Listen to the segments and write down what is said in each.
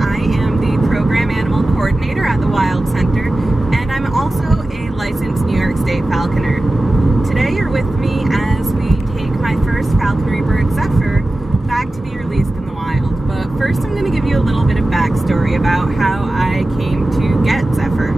I am the Program Animal Coordinator at the Wild Center, and I'm also a licensed New York State falconer. Today you're with me as we take my first falconry bird, Zephyr, back to be released in the wild. But first I'm going to give you a little bit of backstory about how I came to get Zephyr.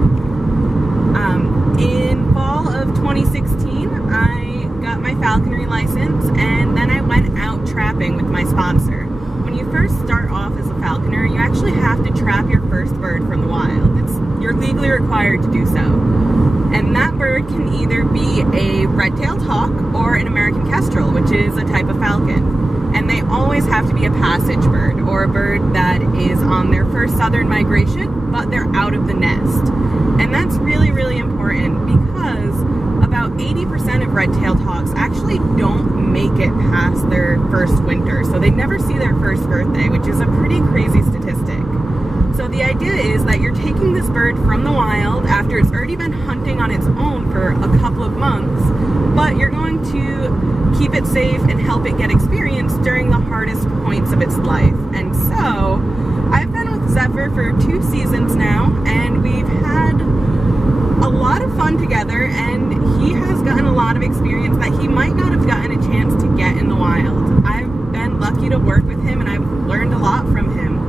In fall of 2016, I got my falconry license, and then I went out trapping with my sponsor. When you first start off as a falconer, you actually have to trap your first bird from the wild. You're legally required to do so. And that bird can either be a red-tailed hawk or an American kestrel, which is a type of falcon. And they always have to be a passage bird, or a bird that is on their first southern migration, but they're out of the nest. And that's really, really important because about 80% of red-tailed hawks actually don't make it past their first winter. So they never see their first birthday, which is a pretty crazy statistic. So the idea is that you're taking this bird from the wild after it's already been hunting on its own for a couple of months, but you're going to keep it safe and help it get experience during the hardest points of its life. And so I've been with Zephyr for 2 seasons now, and we've had a lot of fun together, and he has gotten a lot of experience that he might not have gotten a chance to get in the wild. I've been lucky to work with him, and I've learned a lot from him.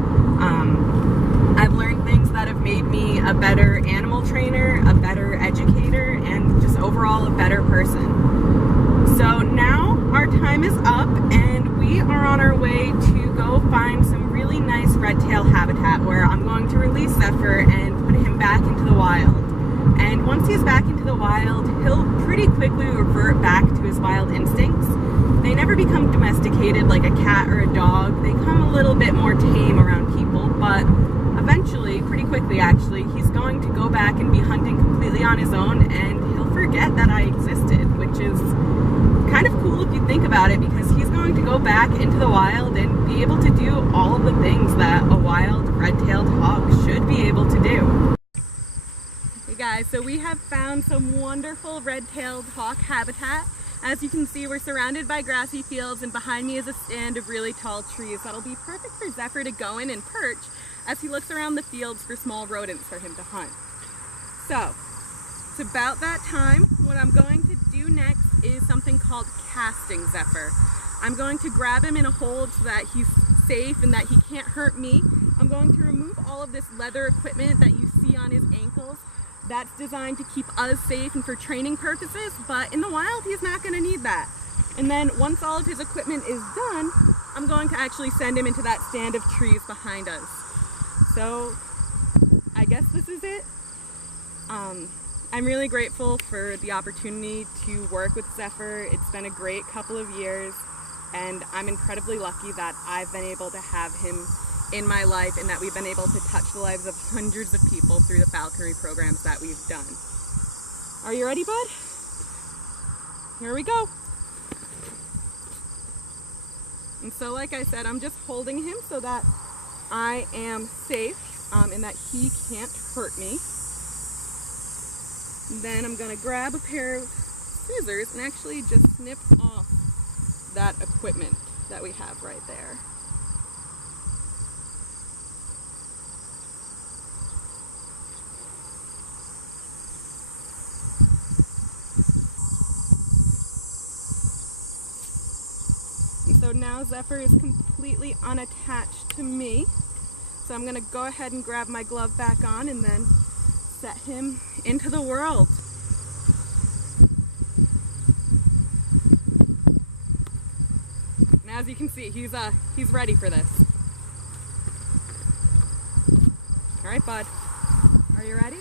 I've learned things that have made me a better animal trainer, a better educator, and just overall a better person. So now our time is up, and we are on our way to go find some really nice red-tail habitat where I'm going to release Zephyr and put him back into the wild. And once he's back into the wild, he'll pretty quickly revert back to his wild instincts. They never become domesticated like a cat or a dog. They come a little bit more tame around people, but eventually, pretty quickly actually, he's going to go back and be hunting completely on his own, and he'll forget that I existed, which is kind of cool if you think about it, because he's going to go back into the wild and be able to do all of the things that a wild red-tailed hawk should be able to do. Hey guys, so we have found some wonderful red-tailed hawk habitat. As you can see, we're surrounded by grassy fields, and behind me is a stand of really tall trees that'll be perfect for Zephyr to go in and perch as he looks around the fields for small rodents for him to hunt. So, it's about that time. What I'm going to do next is something called casting Zephyr. I'm going to grab him in a hold so that he's safe and that he can't hurt me. I'm going to remove all of this leather equipment that you see on his ankles. That's designed to keep us safe and for training purposes, but in the wild he's not going to need that. And then once all of his equipment is done, I'm going to actually send him into that stand of trees behind us. So I guess this is it. I'm really grateful for the opportunity to work with Zephyr. It's been a great couple of years, and I'm incredibly lucky that I've been able to have him in my life, and that we've been able to touch the lives of hundreds of people through the falconry programs that we've done. Are you ready, bud? Here we go. And so, like I said, I'm just holding him so that I am safe and that he can't hurt me. Then I'm gonna grab a pair of scissors and actually just snip off that equipment that we have right there. So now Zephyr is completely unattached to me. So I'm going to go ahead and grab my glove back on and then set him into the world. And as you can see, he's ready for this. All right, bud. Are you ready?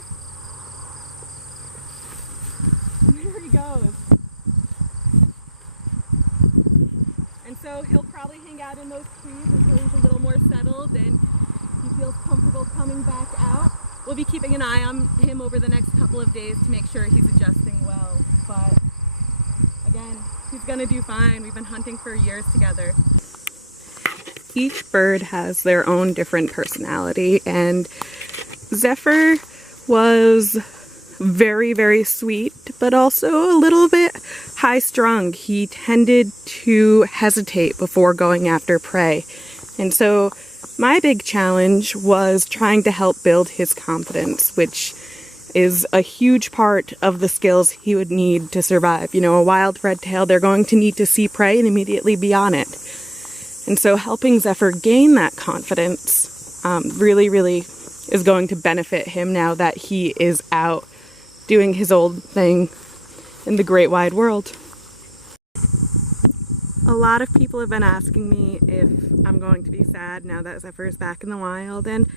There he goes. So he'll probably hang out in those trees until he's a little more settled and he feels comfortable coming back out. We'll be keeping an eye on him over the next couple of days to make sure he's adjusting well. But again, he's gonna do fine. We've been hunting for years together. Each bird has their own different personality, and Zephyr was very, very sweet, but also a little bit high-strung. He tended to hesitate before going after prey. And so My big challenge was trying to help build his confidence, which is a huge part of the skills he would need to survive. You know, a wild red tail, they're going to need to see prey and immediately be on it. And so helping Zephyr gain that confidence really is going to benefit him now that he is out doing his old thing in the great wide world. A lot of people have been asking me if I'm going to be sad now that Zephyr is back in the wild, and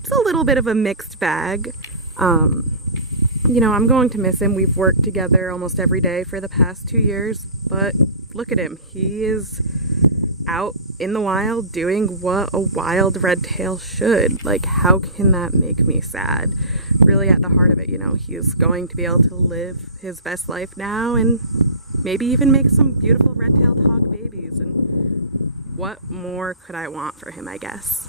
it's a little bit of a mixed bag. You know, I'm going to miss him. We've worked together almost every day for the past 2 years, but look at him. He is out in the wild doing what a wild red tail should. Like, how can that make me sad? Really at the heart of it, you know, he is going to be able to live his best life now and maybe even make some beautiful red-tailed hog babies. And what more could I want for him, I guess?